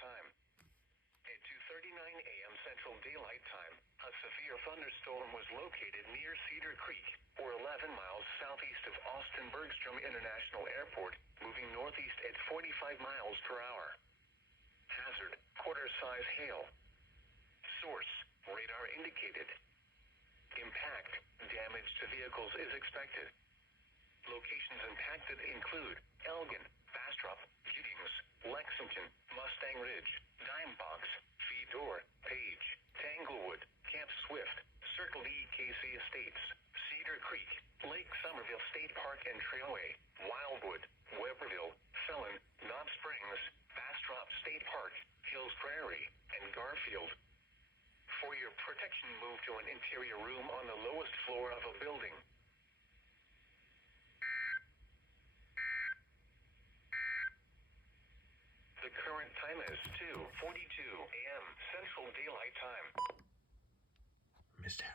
time. At 2:39 a.m. Central Daylight Time, a severe thunderstorm was located near Cedar Creek, or 11 miles southeast of Austin Bergstrom International Airport, moving northeast at 45 miles per hour. Hazard, quarter-size hail. Source, radar indicated. Impact, damage to vehicles is expected. Locations impacted include Elgin, Bastrop, Giddings, Lexington, Mustang Ridge, Dimebox, Fedor, Page, Tanglewood, Camp Swift, Circle E KC Estates, Cedar Creek, Lake Somerville State Park and Trailway, Wildwood, Weberville, Felon, Knob Springs, Bastrop State Park, Hills Prairie, and Garfield. For your protection, move to an interior room on the lowest floor of a building. The current time is 2:42 a.m. Central Daylight Time. Mr.